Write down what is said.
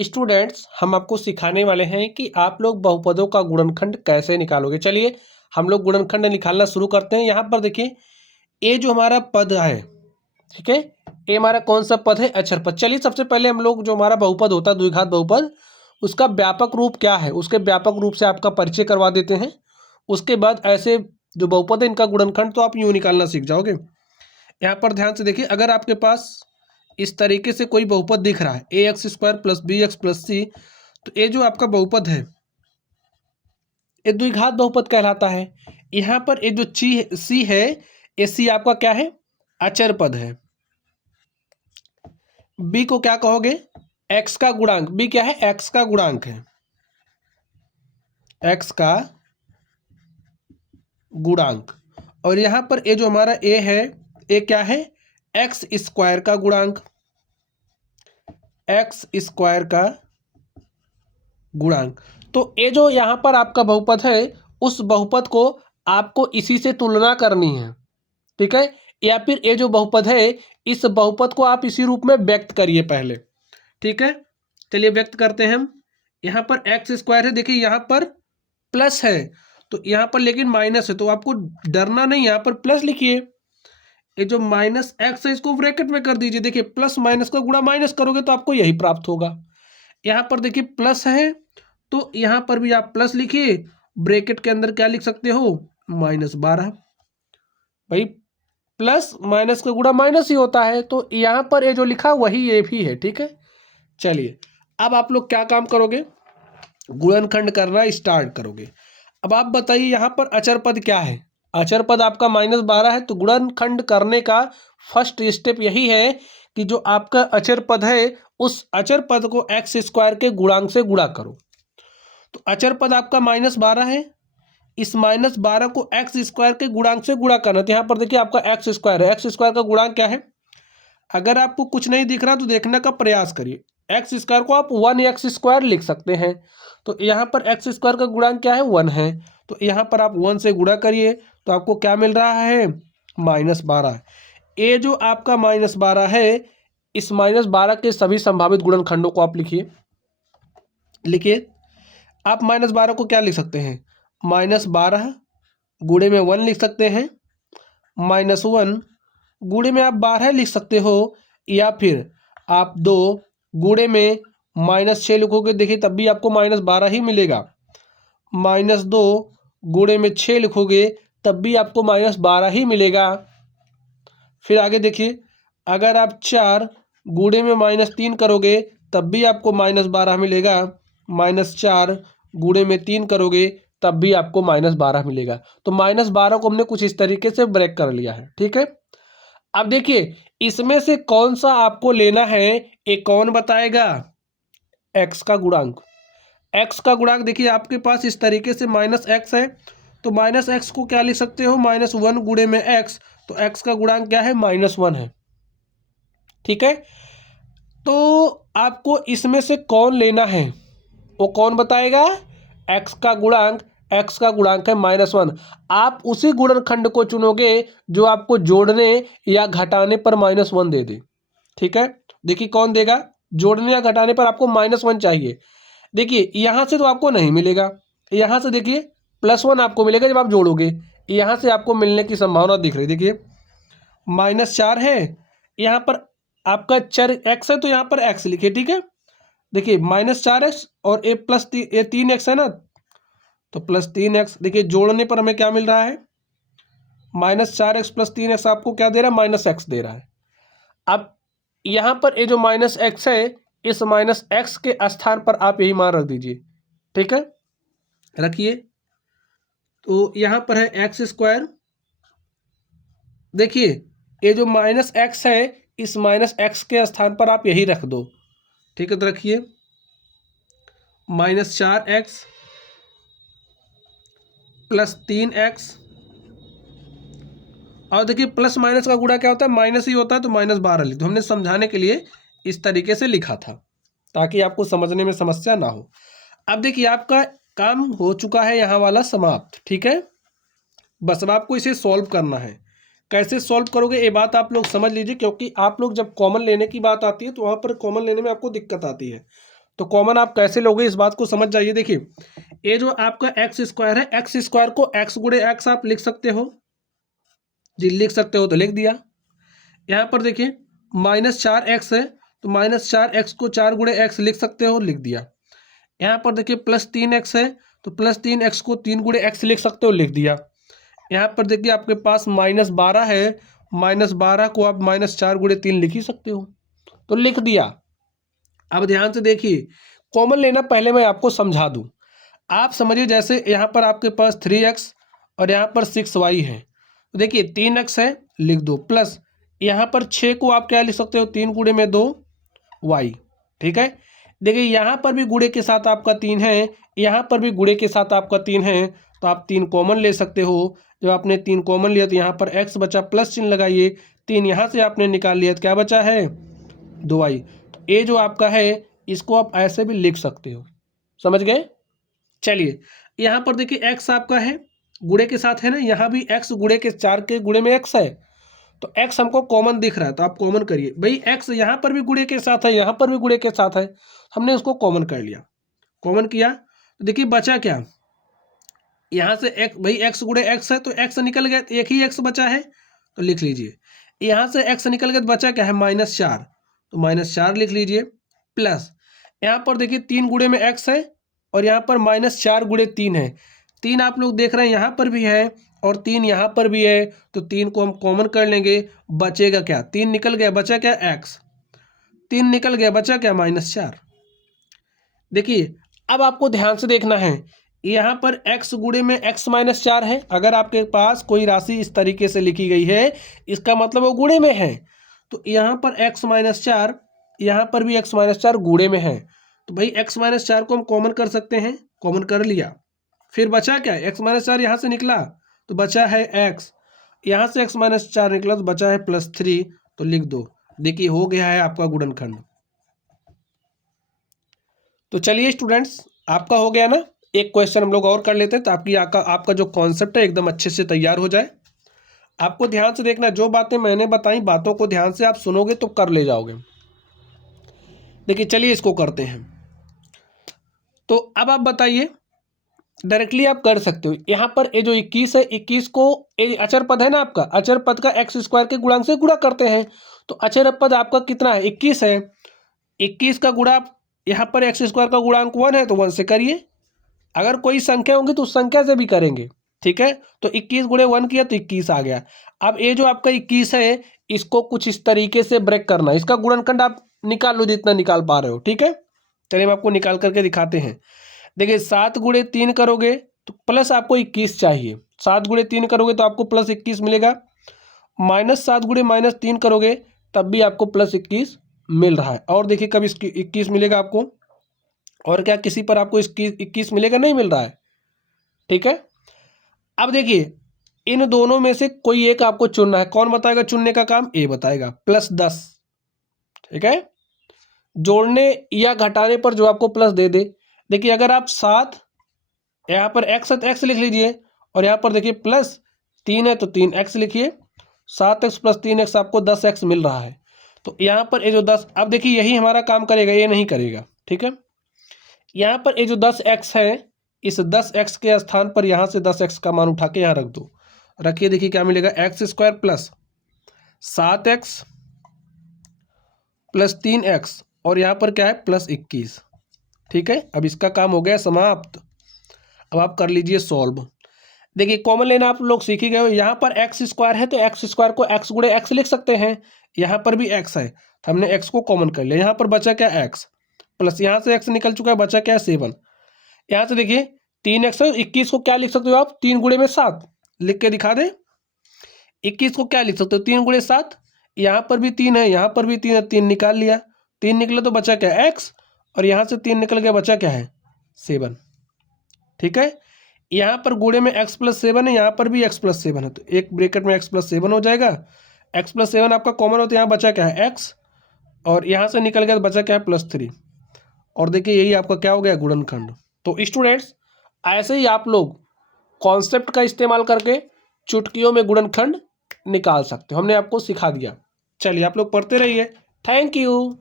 Students, हम आपको सिखाने वाले हैं कि आप लोग बहुपदों का गुणनखंड कैसे निकालोगे। चलिए हम लोग गुणनखंड निकालना शुरू करते हैं। यहाँ पर देखिए, ये जो हमारा पद है, ठीक है, ये हमारा कौन सा पद है? अचर पद। चलिए सबसे पहले हम लोग जो हमारा बहुपद होता है द्विघात बहुपद, उसका व्यापक रूप क्या है, उसके व्यापक रूप से आपका परिचय करवा देते हैं। उसके बाद ऐसे जो बहुपद है इनका गुणनखंड तो आप यूँ निकालना सीख जाओगे। यहाँ पर ध्यान से देखिए, अगर आपके पास इस तरीके से कोई बहुपद दिख रहा है A X square plus B X plus C, तो ये जो आपका बहुपद है ये द्विघात बहुपद कहलाता है। यहाँ पर ये जो सी है, ये सी आपका क्या है? अचर पद है। बी को क्या कहोगे? एक्स का गुणांक। बी क्या है? एक्स का गुणांक है, एक्स का गुणांक। और यहाँ पर ये जो हमारा ए है, ये क्या है? एक्स स्क्वायर का गुणांक, एक्स स्क्वायर का गुणांक। तो ये जो यहाँ पर आपका बहुपद है, उस बहुपद को आपको इसी से तुलना करनी है, ठीक है। या फिर ये जो बहुपद है, इस बहुपद को आप इसी रूप में व्यक्त करिए पहले, ठीक है। चलिए व्यक्त करते हैं हम। यहाँ पर एक्स स्क्वायर है, देखिए यहाँ पर प्लस है, तो यहाँ पर लेकिन माइनस है, तो आपको डरना नहीं, यहाँ पर प्लस लिखिए। ये जो माइनस एक्स है इसको ब्रैकेट में कर दीजिए। देखिए प्लस माइनस का गुणा माइनस करोगे तो आपको यही प्राप्त होगा। यहाँ पर देखिए प्लस है, तो यहाँ पर भी आप प्लस लिखिए, ब्रैकेट के अंदर क्या लिख सकते हो? -12। भाई प्लस माइनस का गुणा माइनस ही होता है, तो यहाँ पर ये जो लिखा वही ये भी है, ठीक है। चलिए अब आप लोग क्या काम करोगे? गुणनखंड करना स्टार्ट करोगे। अब आप बताइए यहाँ पर अचर पद क्या है? अचर पद आपका -12 है, तो गुणनखंड करने का फर्स्ट स्टेप यही है कि जो आपका अचर पद है उस अचर पद को एक्स स्क्वायर के गुणांक से गुणा करो। तो अचर पद आपका -12 है, इस -12 को एक्स स्क्वायर के गुणांक से गुणा करना। तो यहाँ पर देखिए आपका एक्स स्क्वायर है, एक्स स्क्वायर का गुणांक क्या है? अगर आपको कुछ नहीं दिख रहा तो देखने का प्रयास करिए। एक्स स्क्वायर को आप 1x² लिख सकते हैं, तो यहाँ पर एक्स स्क्वायर का गुणांक क्या है? 1 है, तो यहाँ पर आप 1 से गुणा करिए तो आपको क्या मिल रहा है? -12। ये जो आपका -12 है, इस -12 के सभी संभावित गुणनखंडों को आप लिखिए। आप -12 को क्या लिख सकते हैं? -12 गुणे में 1 लिख सकते हैं, -1 गुणे में आप 12 लिख सकते हो, या फिर आप 2 गुणे में -6 लिखोगे, देखिए तब भी आपको -12 ही मिलेगा। -2 गुणे में 6 लिखोगे तब भी आपको -12 ही मिलेगा। फिर आगे देखिए, अगर आप 4 गुणे में -3 करोगे तब भी आपको -12 मिलेगा। -4 गुणे में 3 करोगे तब भी आपको -12 मिलेगा। तो -12 को हमने कुछ इस तरीके से ब्रेक कर लिया है, ठीक है। अब देखिए इसमें से कौन सा आपको लेना है, ये कौन बताएगा? एक्स का गुणांक। एक्स का गुणांक देखिए आपके पास इस तरीके से -x है, तो -x को क्या लिख सकते हो? -1 गुणे में x, तो x का गुणांक क्या है? -1 है, ठीक है। तो आपको इसमें से कौन लेना है वो कौन बताएगा? x का गुणांक। x का गुणांक है -1। आप उसी गुणनखंड को चुनोगे जो आपको जोड़ने या घटाने पर -1 दे दे, ठीक है। देखिए कौन देगा? जोड़ने या घटाने पर आपको -1 चाहिए। देखिए यहाँ से तो आपको नहीं मिलेगा, यहाँ से देखिए +1 आपको मिलेगा जब आप जोड़ोगे, यहाँ से आपको मिलने की संभावना दिख रही। देखिए -4 है, यहाँ पर आपका चर x है, तो यहाँ पर x लिखिए, ठीक है। देखिए -4x और ये 3x है ना, तो +3x। देखिए जोड़ने पर हमें क्या मिल रहा है? -4x + 3x आपको क्या दे रहा है? -x दे रहा है। अब यहाँ पर ये जो -x है, इस -x के स्थान पर आप यही मान रख दीजिए, ठीक है, रखिए। तो यहाँ पर है x²। देखिए ये जो -x है, इस -x के स्थान पर आप यही रख दो, ठीक है। तो रखिए -4x + 3x, और देखिए प्लस माइनस का गुणा क्या होता है? माइनस ही होता है, तो -12 लिख दो। हमने समझाने के लिए इस तरीके से लिखा था ताकि आपको समझने में समस्या ना हो। अब देखिए आपका काम हो चुका है यहाँ वाला समाप्त, ठीक है। बस अब आपको इसे सॉल्व करना है। कैसे सॉल्व करोगे ये बात आप लोग समझ लीजिए, क्योंकि आप लोग जब कॉमन लेने की बात आती है तो वहाँ पर कॉमन लेने में आपको दिक्कत आती है। तो कॉमन आप कैसे लोगे इस बात को समझ जाइए। देखिए ये जो आपका एक्स स्क्वायर है, एक्स स्क्वायर को एक्स गुणे एक्स आप लिख सकते हो जी, लिख सकते हो तो लिख दिया। यहाँ पर देखिए -4x है तो -4x को 4 गुणे एक्स लिख सकते हो, लिख दिया। यहाँ पर देखिए +3x है तो +3x को 3 गुणे एक्स लिख सकते हो, लिख दिया। यहाँ पर देखिए आपके पास -12 है, -12 को आप -4 गुणे 3 लिख ही सकते हो, तो लिख दिया। अब ध्यान से देखिए, कॉमन लेना पहले मैं आपको समझा दूं। आप समझिए जैसे यहाँ पर आपके पास 3x और यहाँ पर 6y है, तो देखिए 3x है लिख दो, प्लस यहाँ पर 6 को आप क्या लिख सकते हो, 3 गुणे में 2y। ठीक है, देखिए यहाँ पर भी गुणे के साथ आपका 3 है, यहाँ पर भी गुणे के साथ आपका 3 है, तो आप 3 कॉमन ले सकते हो। जब आपने 3 कॉमन लिया तो यहाँ पर x बचा, प्लस चिन्ह लगाइए, 3 यहाँ से आपने निकाल लिया तो क्या बचा है 2y। तो ये जो आपका है इसको आप ऐसे भी लिख सकते हो, समझ गए। चलिए यहाँ पर देखिए x आपका है गुणे के साथ है ना, यहाँ भी x गुणे के 4 के गुणे में x है, तो x हमको कॉमन दिख रहा है तो आप कॉमन करिए। भाई x यहाँ पर भी गुणे के साथ है, यहाँ पर भी गुणे के साथ है, हमने उसको कॉमन कर लिया। कॉमन किया तो देखिए बचा क्या, यहाँ से x, भाई x गुणे x है तो x निकल गया, एक ही x बचा है तो लिख लीजिए। यहाँ से x निकल गया तो बचा क्या है -4, तो -4 लिख लीजिए। प्लस यहाँ पर देखिए 3 गुणे में x है और यहाँ पर -4 गुणे 3 है, 3 आप लोग देख रहे हैं यहाँ पर भी है और 3 यहाँ पर भी है, तो 3 को हम कॉमन कर लेंगे, बचेगा क्या, 3 निकल गया बचा क्या x, 3 निकल गया बचा क्या -4। देखिए अब आपको ध्यान से देखना है, यहाँ पर x गुणे में x -4 है। अगर आपके पास कोई राशि इस तरीके से लिखी गई है इसका मतलब वो गुणे में है, तो यहाँ पर x -4, यहाँ पर भी x -4 गुणे में है, तो भाई x -4 को हम कॉमन कर सकते हैं, कॉमन कर लिया। फिर बचा क्या, x -4 यहाँ से निकला तो बचा है x, यहाँ से x -4 निकला तो बचा है +3, तो लिख दो। देखिए हो गया है आपका गुणनखंड। तो चलिए स्टूडेंट्स आपका हो गया ना। एक क्वेश्चन हम लोग और कर लेते हैं ताकि आपका जो कॉन्सेप्ट है एकदम अच्छे से तैयार हो जाए। आपको ध्यान से देखना, जो बातें मैंने बताई बातों को ध्यान से आप सुनोगे तो कर ले जाओगे। देखिए चलिए इसको करते हैं। तो अब आप बताइए, डायरेक्टली आप कर सकते हो। यहाँ पर ये जो 21 है, 21 को ये अचर पद है ना आपका, अचर पद का x स्क्वायर के गुणांक से गुणा करते हैं, तो अचर पद आपका कितना है 21 है, 21 का गुणा यहाँ पर x स्क्वायर का गुणांक 1 है तो 1 से करिए। अगर कोई संख्या होंगी तो उस संख्या से भी करेंगे, ठीक है। तो 21 गुणे 1 किया तो 21 आ गया। अब ये जो आपका 21 है इसको कुछ इस तरीके से ब्रेक करना है, इसका गुणनखंड आप निकाल लो जितना निकाल पा रहे हो, ठीक है। चलिए हम आपको निकाल करके दिखाते हैं। देखिए 7 गुणे 3 करोगे तो प्लस आपको 21 चाहिए, 7 गुणे 3 करोगे तो आपको +21 मिलेगा, -7 गुणे -3 करोगे तब भी आपको +21 मिल रहा है। और देखिए कब इसकी 21 मिलेगा आपको, और क्या किसी पर आपको इसकी 21 मिलेगा, नहीं मिल रहा है, ठीक है। अब देखिए इन दोनों में से कोई एक आपको चुनना है, कौन बताएगा चुनने का काम, ए बताएगा, +10, ठीक है। जोड़ने या घटाने पर जो आपको प्लस दे दे। देखिए अगर आप 7, यहाँ पर x है तो x लिख लीजिए, और यहाँ पर देखिए +3 है तो 3x लिखिए, 7x + 3x आपको 10x मिल रहा है। तो यहाँ पर ये जो 10, अब देखिए यही हमारा काम करेगा, ये नहीं करेगा, ठीक है। यहाँ पर ये जो 10x है, इस 10x के स्थान पर यहाँ से 10x का मान उठा के यहाँ रख दो, रखिए। देखिए क्या मिलेगा, x² + 7x + 3x, और यहाँ पर क्या है +21, ठीक है। अब इसका काम हो गया समाप्त। अब आप कर लीजिए सॉल्व। देखिए कॉमन लेना आप लोग सीख ही गए हो। यहाँ पर x² है तो x² को x गुणे x लिख सकते हैं, यहाँ पर भी x है तो हमने x को कॉमन कर लिया। यहाँ पर बचा क्या x, प्लस यहाँ से x निकल चुका है, बचा क्या 7। यहाँ से देखिए 3x है, 21 को क्या लिख सकते हो आप, 3 गुणे में 7 लिख के दिखा दे। 21 को क्या लिख सकते हो, 3 गुणे 7, यहाँ पर भी 3 है, यहाँ पर भी 3 है, 3 निकाल लिया, 3 निकला तो बचा क्या x, और यहाँ से 3 निकल गया बचा क्या है 7, ठीक है। यहाँ पर गुणे में x + 7 है, यहाँ पर भी x + 7 है, तो एक ब्रैकेट में x + 7 हो जाएगा। x + 7 आपका कॉमन होता है, यहाँ बचा क्या है x, और यहाँ से निकल गया तो बचा क्या है +3, और देखिए यही आपका क्या हो गया गुणनखंड। तो स्टूडेंट्स ऐसे ही आप लोग कॉन्सेप्ट का इस्तेमाल करके चुटकियों में गुणनखंड निकाल सकते हो, हमने आपको सिखा दिया। चलिए आप लोग पढ़ते रहिए, थैंक यू।